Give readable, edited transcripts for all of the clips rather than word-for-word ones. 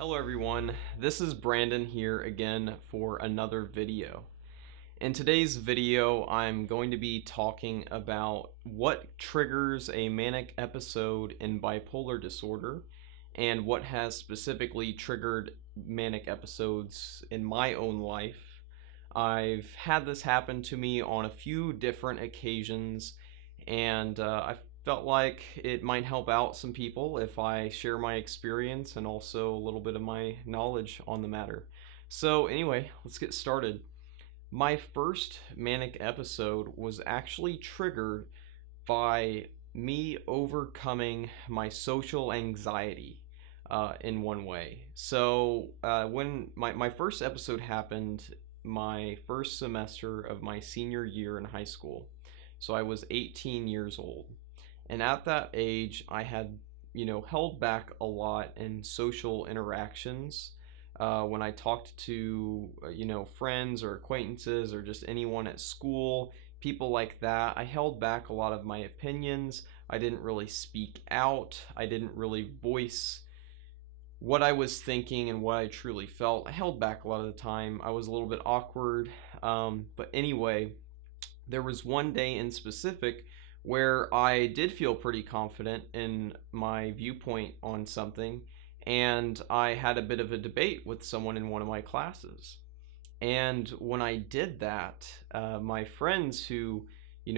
Hello everyone, this is Brandon here again for another video. In today's video, I'm going to be talking about what triggers a manic episode in bipolar disorder and what has specifically triggered manic episodes in my own life. I've had this happen to me on a few different occasions, and I felt like it might help out some people if I share my experience and also a little bit of my knowledge on the matter. So anyway, let's get started. My first manic episode was actually triggered by me overcoming my social anxiety in one way. So when my first episode happened, my first semester of my senior year in high school. So I was 18 years old. And at that age, I had, held back a lot in social interactions. When I talked to, friends or acquaintances or just anyone at school, people like that, I held back a lot of my opinions. I didn't really speak out. I didn't really voice what I was thinking and what I truly felt. I held back a lot of the time. I was a little bit awkward. But anyway, there was one day in specific where I did feel pretty confident in my viewpoint on something, and I had a bit of a debate with someone in one of my classes. And when I did that, my friends who,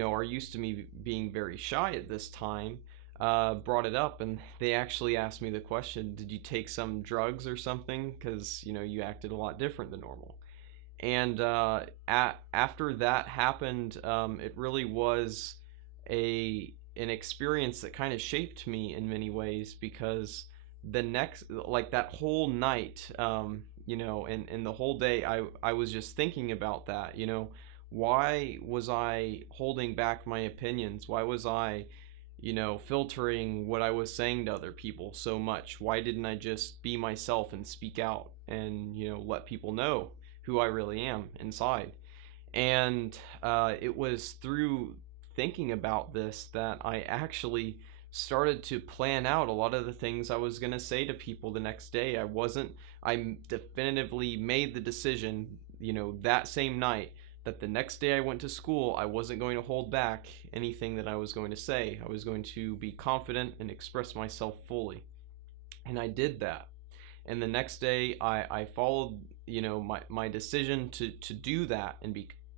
are used to me being very shy at this time, brought it up, and they actually asked me the question, did you take some drugs or something? Because, you acted a lot different than normal. And after that happened, it really was an experience that kind of shaped me in many ways, because the next, like, that whole night, and the whole day, I was just thinking about that. Why was I holding back my opinions? Why was I filtering what I was saying to other people so much? Why didn't I just be myself and speak out and let people know who I really am inside? And it was through thinking about this that I actually started to plan out a lot of the things I was going to say to people the next day. I definitively made the decision, that same night, that the next day I went to school, I wasn't going to hold back anything that I was going to say. I was going to be confident and express myself fully. And I did that. And the next day I followed, my decision to do that and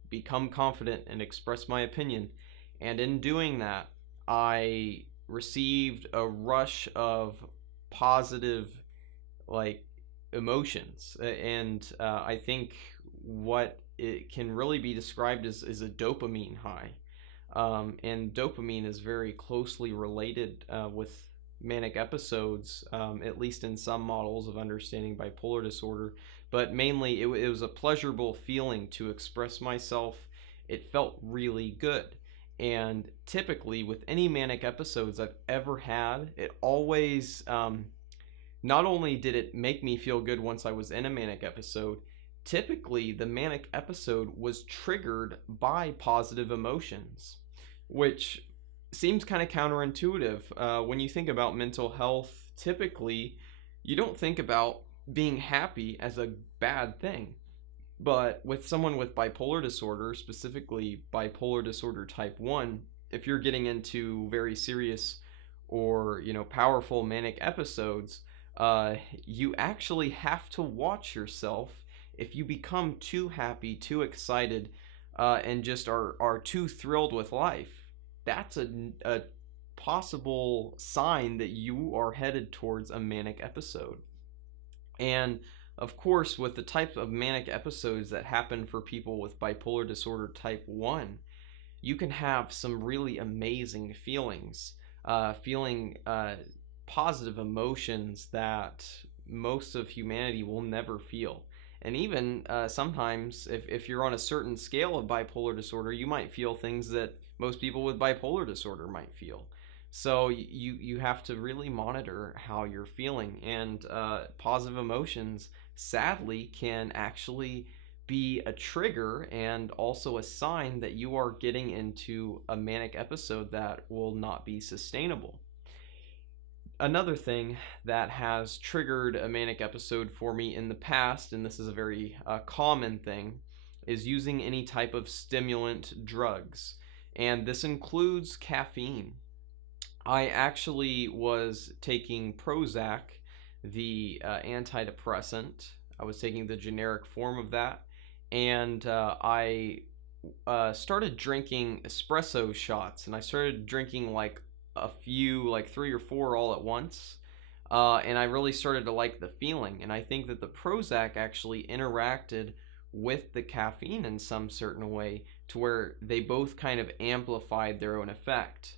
become confident and express my opinion. And in doing that, I received a rush of positive, emotions. And I think what it can really be described as is a dopamine high. And dopamine is very closely related with manic episodes, at least in some models of understanding bipolar disorder. But mainly, it was a pleasurable feeling to express myself. It felt really good. And typically, with any manic episodes I've ever had, it always, not only did it make me feel good once I was in a manic episode, typically the manic episode was triggered by positive emotions, which seems kind of counterintuitive. When you think about mental health, typically you don't think about being happy as a bad thing. But with someone with bipolar disorder, specifically bipolar disorder type 1, if you're getting into very serious or, powerful manic episodes, you actually have to watch yourself. If you become too happy, too excited, and just are too thrilled with life, that's a possible sign that you are headed towards a manic episode. And of course, with the type of manic episodes that happen for people with bipolar disorder type 1, you can have some really amazing feelings, feeling positive emotions that most of humanity will never feel. And even sometimes, if you're on a certain scale of bipolar disorder, you might feel things that most people with bipolar disorder might feel. So you have to really monitor how you're feeling, and positive emotions, sadly, can actually be a trigger and also a sign that you are getting into a manic episode that will not be sustainable. Another thing that has triggered a manic episode for me in the past, and this is a very common thing, is using any type of stimulant drugs. And this includes caffeine. I actually was taking Prozac, the antidepressant. I was taking the generic form of that, and I started drinking espresso shots, and I started drinking like a few, like three or four all at once. And I really started to like the feeling. And I think that the Prozac actually interacted with the caffeine in some certain way to where they both kind of amplified their own effect.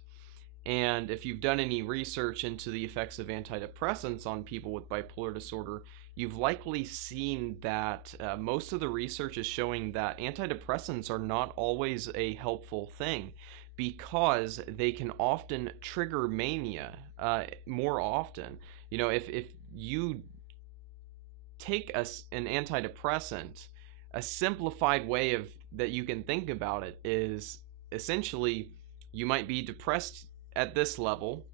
And if you've done any research into the effects of antidepressants on people with bipolar disorder, you've likely seen that most of the research is showing that antidepressants are not always a helpful thing because they can often trigger mania more often. You know, if you take an antidepressant, a simplified way of that you can think about it is essentially you might be depressed at this level,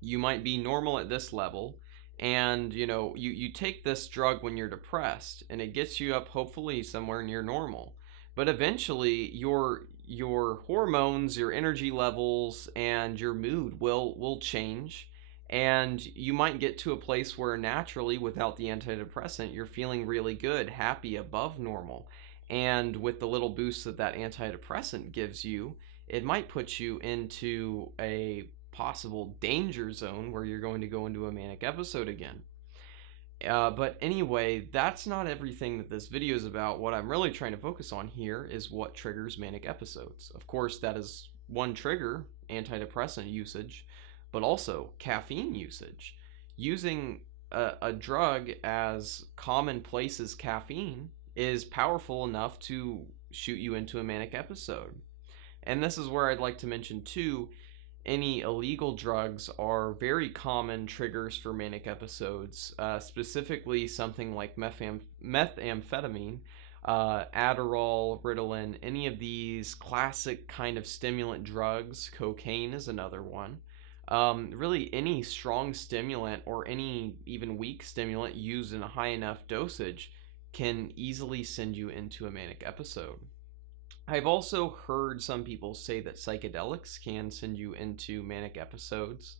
you might be normal at this level, and you take this drug when you're depressed and it gets you up hopefully somewhere near normal, but eventually your hormones, your energy levels, and your mood will change, and you might get to a place where naturally without the antidepressant you're feeling really good, happy, above normal, and with the little boost that that antidepressant gives you, it might put you into a possible danger zone where you're going to go into a manic episode again. But anyway, that's not everything that this video is about. What I'm really trying to focus on here is what triggers manic episodes. Of course, that is one trigger, antidepressant usage, but also caffeine usage. Using a drug as commonplace as caffeine is powerful enough to shoot you into a manic episode. And this is where I'd like to mention too, any illegal drugs are very common triggers for manic episodes, specifically something like methamphetamine, Adderall, Ritalin, any of these classic kind of stimulant drugs. Cocaine is another one. Really, any strong stimulant or any even weak stimulant used in a high enough dosage can easily send you into a manic episode. I've also heard some people say that psychedelics can send you into manic episodes.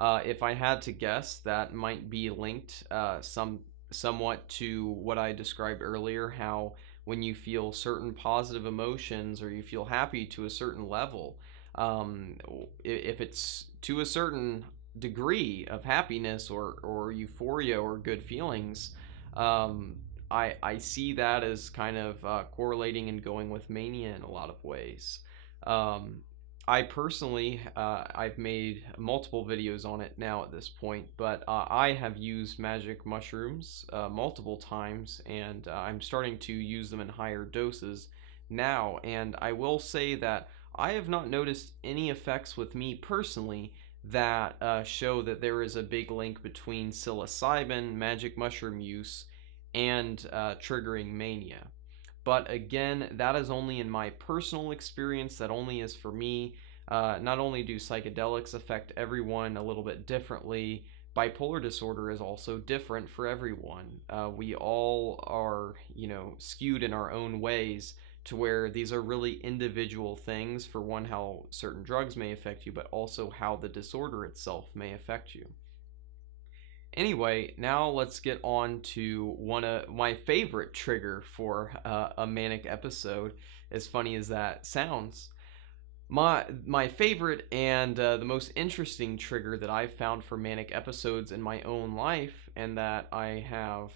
If I had to guess, that might be linked somewhat to what I described earlier, how when you feel certain positive emotions or you feel happy to a certain level, if it's to a certain degree of happiness or euphoria or good feelings, I see that as kind of correlating and going with mania in a lot of ways. I personally, I've made multiple videos on it now at this point, but I have used magic mushrooms multiple times, and I'm starting to use them in higher doses now. And I will say that I have not noticed any effects with me personally that show that there is a big link between psilocybin, magic mushroom use, and triggering mania. But again, that is only in my personal experience. That only is for me. Not only do psychedelics affect everyone a little bit differently, bipolar disorder is also different for everyone. We all are, skewed in our own ways to where these are really individual things. For one, how certain drugs may affect you, but also how the disorder itself may affect you. Anyway, now let's get on to one of my favorite trigger for a manic episode. As funny as that sounds, my favorite and the most interesting trigger that I've found for manic episodes in my own life, and that I have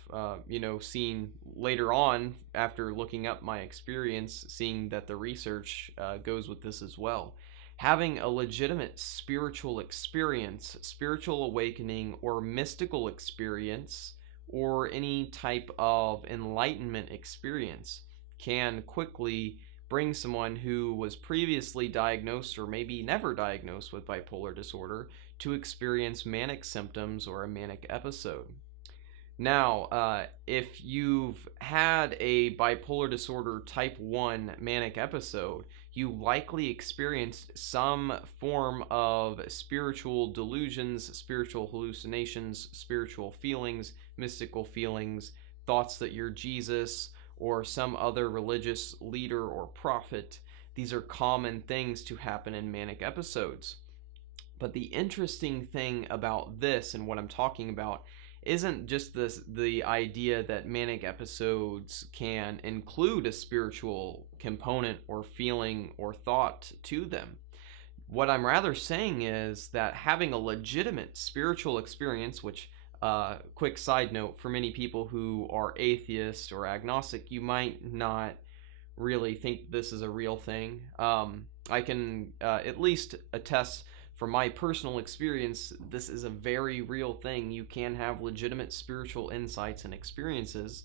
seen later on after looking up my experience, seeing that the research goes with this as well. Having a legitimate spiritual experience, spiritual awakening, or mystical experience, or any type of enlightenment experience can quickly bring someone who was previously diagnosed or maybe never diagnosed with bipolar disorder to experience manic symptoms or a manic episode. Now, if you've had a bipolar disorder type 1 manic episode, you likely experienced some form of spiritual delusions, spiritual hallucinations, spiritual feelings, mystical feelings, thoughts that you're Jesus or some other religious leader or prophet. These are common things to happen in manic episodes. But the interesting thing about this and what I'm talking about isn't just the idea that manic episodes can include a spiritual component or feeling or thought to them. What I'm rather saying is that having a legitimate spiritual experience, which quick side note, for many people who are atheist or agnostic, you might not really think this is a real thing. I can at least attest from my personal experience, this is a very real thing. You can have legitimate spiritual insights and experiences.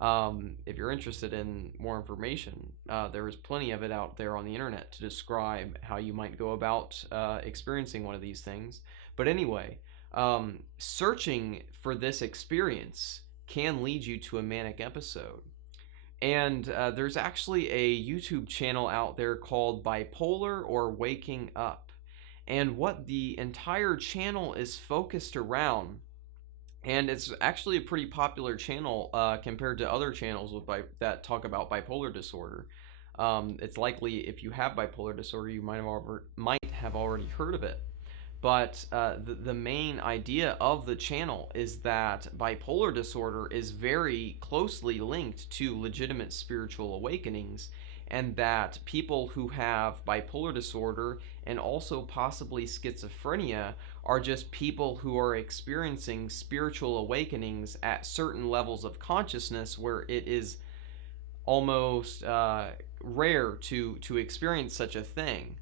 If you're interested in more information, there is plenty of it out there on the internet to describe how you might go about experiencing one of these things. But anyway, searching for this experience can lead you to a manic episode. And there's actually a YouTube channel out there called Bipolar or Waking Up. And what the entire channel is focused around, and it's actually a pretty popular channel compared to other channels that talk about bipolar disorder. It's likely if you have bipolar disorder, you might have already heard of it. But the main idea of the channel is that bipolar disorder is very closely linked to legitimate spiritual awakenings, and that people who have bipolar disorder and also possibly schizophrenia are just people who are experiencing spiritual awakenings at certain levels of consciousness where it is almost rare to experience such a thing.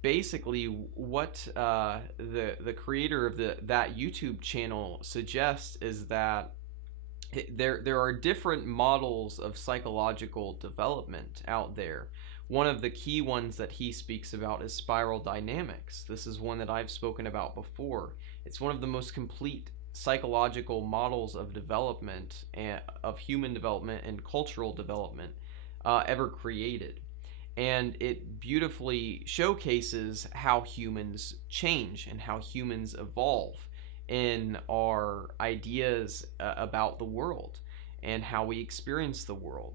Basically, what the creator of that YouTube channel suggests is that there are different models of psychological development out there. One of the key ones that he speaks about is spiral dynamics. This is one that I've spoken about before. It's one of the most complete psychological models of development, and of human development and cultural development ever created. And it beautifully showcases how humans change and how humans evolve in our ideas about the world and how we experience the world.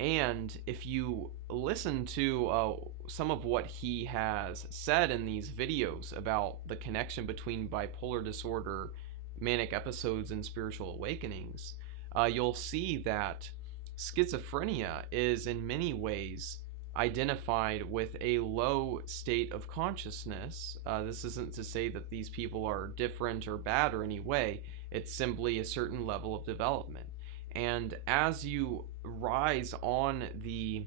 And if you listen to some of what he has said in these videos about the connection between bipolar disorder, manic episodes, and spiritual awakenings, you'll see that schizophrenia is in many ways identified with a low state of consciousness. This isn't to say that these people are different or bad or any way. It's simply a certain level of development. And as you rise on the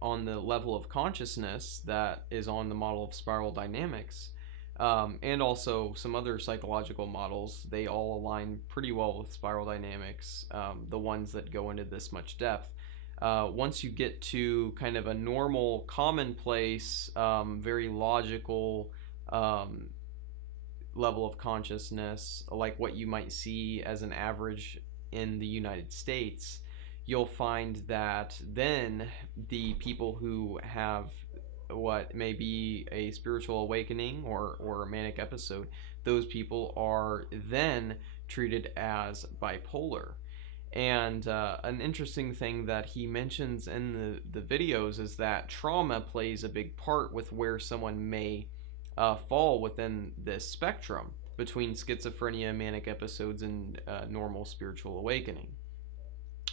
level of consciousness that is on the model of spiral dynamics, and also some other psychological models, they all align pretty well with spiral dynamics, the ones that go into this much depth. Once you get to kind of a normal, commonplace, very logical level of consciousness, like what you might see as an average in the United States, you'll find that then the people who have what may be a spiritual awakening or a manic episode, those people are then treated as bipolar. And an interesting thing that he mentions in the videos is that trauma plays a big part with where someone may fall within this spectrum between schizophrenia, manic episodes, and normal spiritual awakening.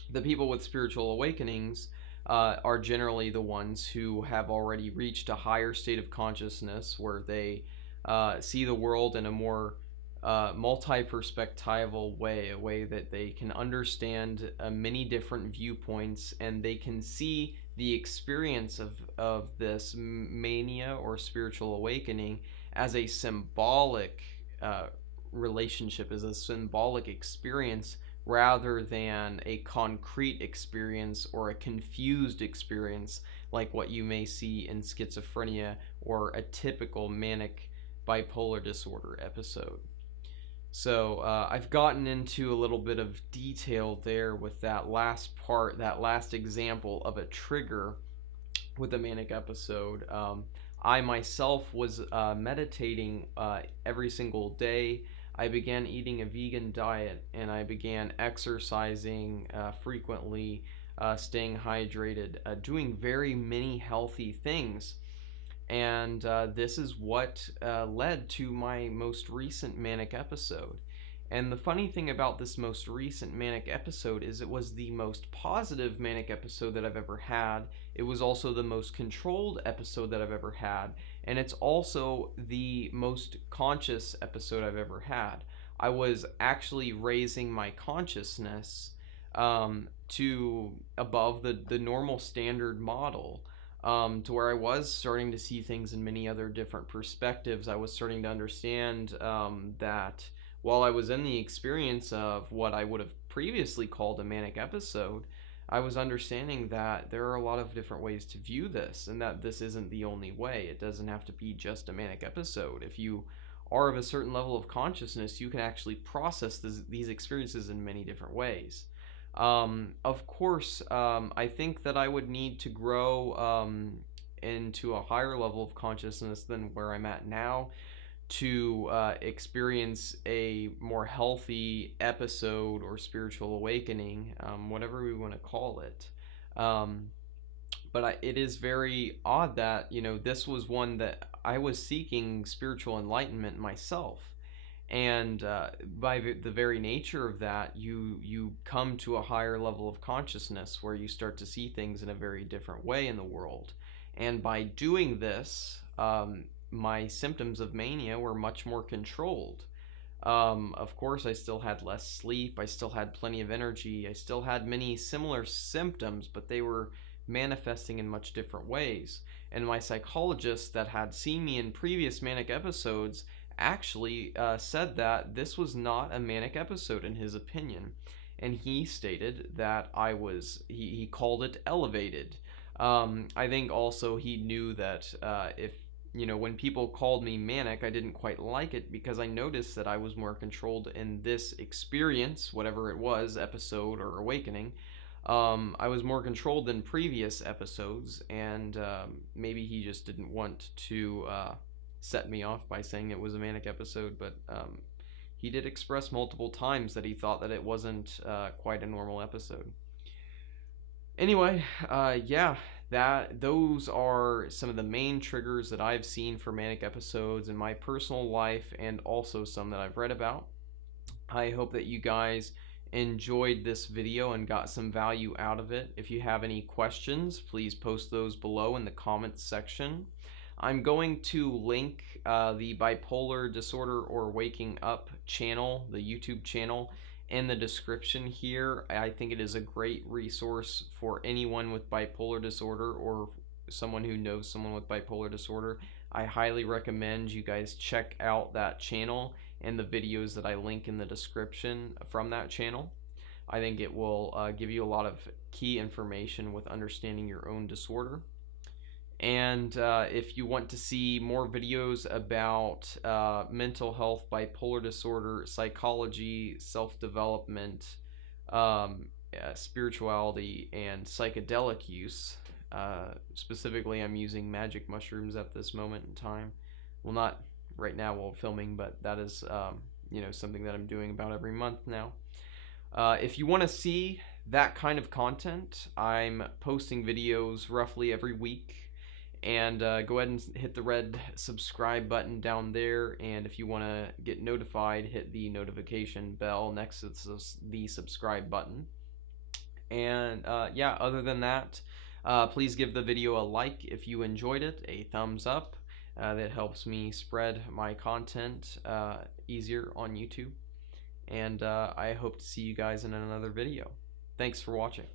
The people with spiritual awakenings are generally the ones who have already reached a higher state of consciousness where they see the world in a more multi-perspectival way, a way that they can understand many different viewpoints, and they can see the experience of this mania or spiritual awakening as a symbolic relationship, as a symbolic experience rather than a concrete experience or a confused experience like what you may see in schizophrenia or a typical manic bipolar disorder episode. So I've gotten into a little bit of detail there with that last part, that last example of a trigger with a manic episode. I myself was meditating every single day. I began eating a vegan diet and I began exercising frequently, staying hydrated, doing very many healthy things. And this is what led to my most recent manic episode. And the funny thing about this most recent manic episode is it was the most positive manic episode that I've ever had. It was also the most controlled episode that I've ever had. And it's also the most conscious episode I've ever had. I was actually raising my consciousness to above the normal standard model, to where I was starting to see things in many other different perspectives. I was starting to understand that while I was in the experience of what I would have previously called a manic episode, I was understanding that there are a lot of different ways to view this, and that this isn't the only way. It doesn't have to be just a manic episode. If you are of a certain level of consciousness, you can actually process these experiences in many different ways. Of course, I think that I would need to grow into a higher level of consciousness than where I'm at now to experience a more healthy episode or spiritual awakening, whatever we want to call it. Um, but it is very odd that, this was one that I was seeking spiritual enlightenment myself. And by the very nature of that, you come to a higher level of consciousness where you start to see things in a very different way in the world. And by doing this, my symptoms of mania were much more controlled. Of course, I still had less sleep, I still had plenty of energy, I still had many similar symptoms, but they were manifesting in much different ways. And my psychologist that had seen me in previous manic episodes actually said that this was not a manic episode in his opinion. And he stated that he called it elevated. I think also he knew that if when people called me manic, I didn't quite like it because I noticed that I was more controlled in this experience, whatever it was, episode or awakening. I was more controlled than previous episodes, and maybe he just didn't want to set me off by saying it was a manic episode, but he did express multiple times that he thought that it wasn't quite a normal episode. Anyway, yeah, those are some of the main triggers that I've seen for manic episodes in my personal life, and also some that I've read about. I hope that you guys enjoyed this video and got some value out of it. If you have any questions, please post those below in the comments section. I'm going to link the Bipolar Disorder or Waking Up channel, the YouTube channel, in the description here. I think it is a great resource for anyone with bipolar disorder or someone who knows someone with bipolar disorder. I highly recommend you guys check out that channel and the videos that I link in the description from that channel. I think it will give you a lot of key information with understanding your own disorder. And if you want to see more videos about mental health, bipolar disorder, psychology, self-development, spirituality, and psychedelic use, specifically I'm using magic mushrooms at this moment in time. Well, not right now while filming, but that is something that I'm doing about every month now. If you want to see that kind of content, I'm posting videos roughly every week. And go ahead and hit the red subscribe button down there, and if you want to get notified, hit the notification bell next to the subscribe button. And yeah, other than that, please give the video a like if you enjoyed it, a thumbs up. That helps me spread my content easier on YouTube. And I hope to see you guys in another video. Thanks for watching.